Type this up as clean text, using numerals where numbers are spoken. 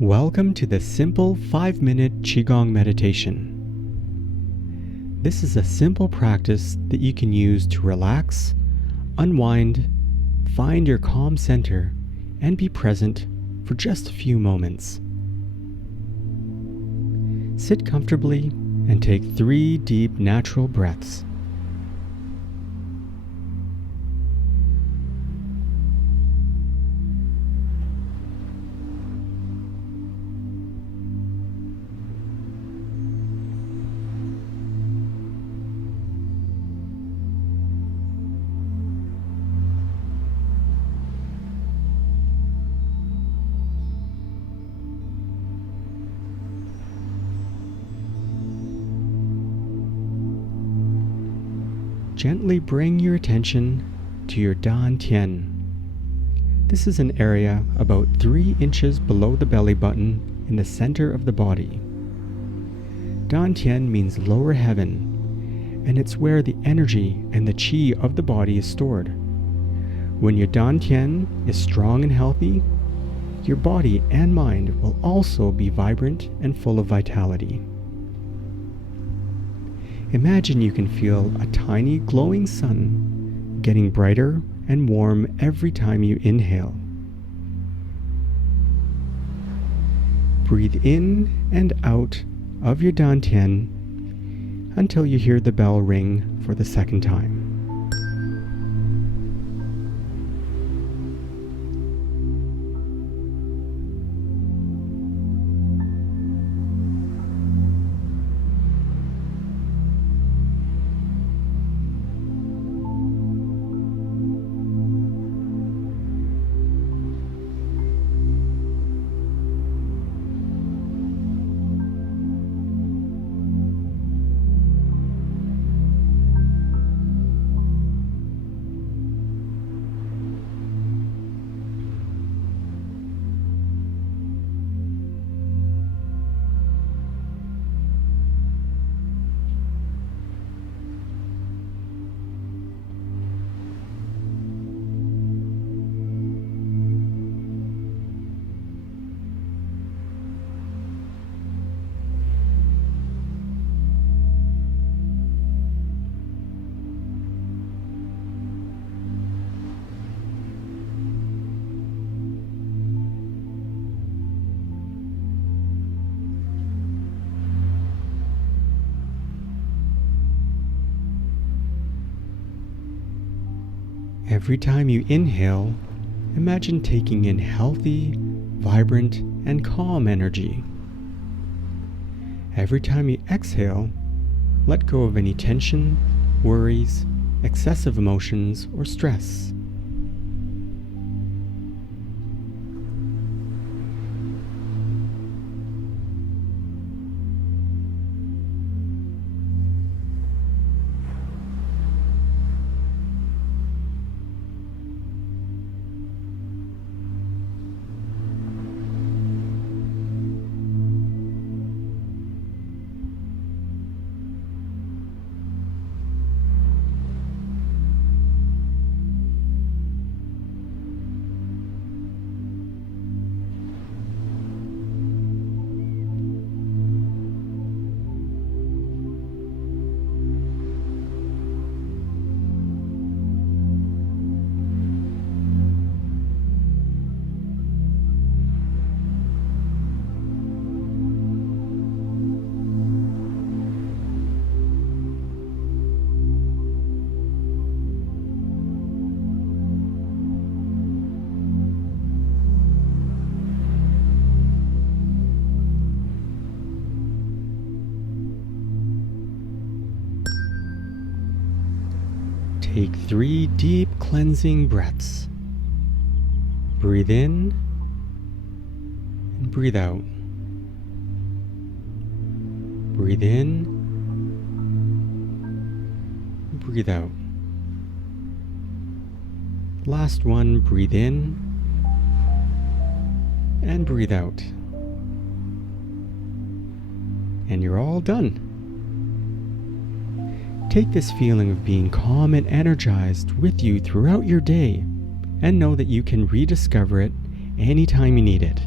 Welcome to the simple 5-minute Qigong meditation. This is a simple practice that you can use to relax, unwind, find your calm center, and be present for just a few moments. Sit comfortably and take 3 deep natural breaths. Gently bring your attention to your Dan Tian. This is an area about 3 inches below the belly button in the center of the body. Dan Tian means lower heaven, and it's where the energy and the qi of the body is stored. When your Dan Tian is strong and healthy, your body and mind will also be vibrant and full of vitality. Imagine you can feel a tiny glowing sun getting brighter and warm every time you inhale. Breathe in and out of your dantian until you hear the bell ring for the second time. Every time you inhale, imagine taking in healthy, vibrant, and calm energy. Every time you exhale, let go of any tension, worries, excessive emotions, or stress. Take 3 deep cleansing breaths. Breathe in and breathe out. Breathe in and breathe out. Last one, breathe in and breathe out. And you're all done. Take this feeling of being calm and energized with you throughout your day, and know that you can rediscover it anytime you need it.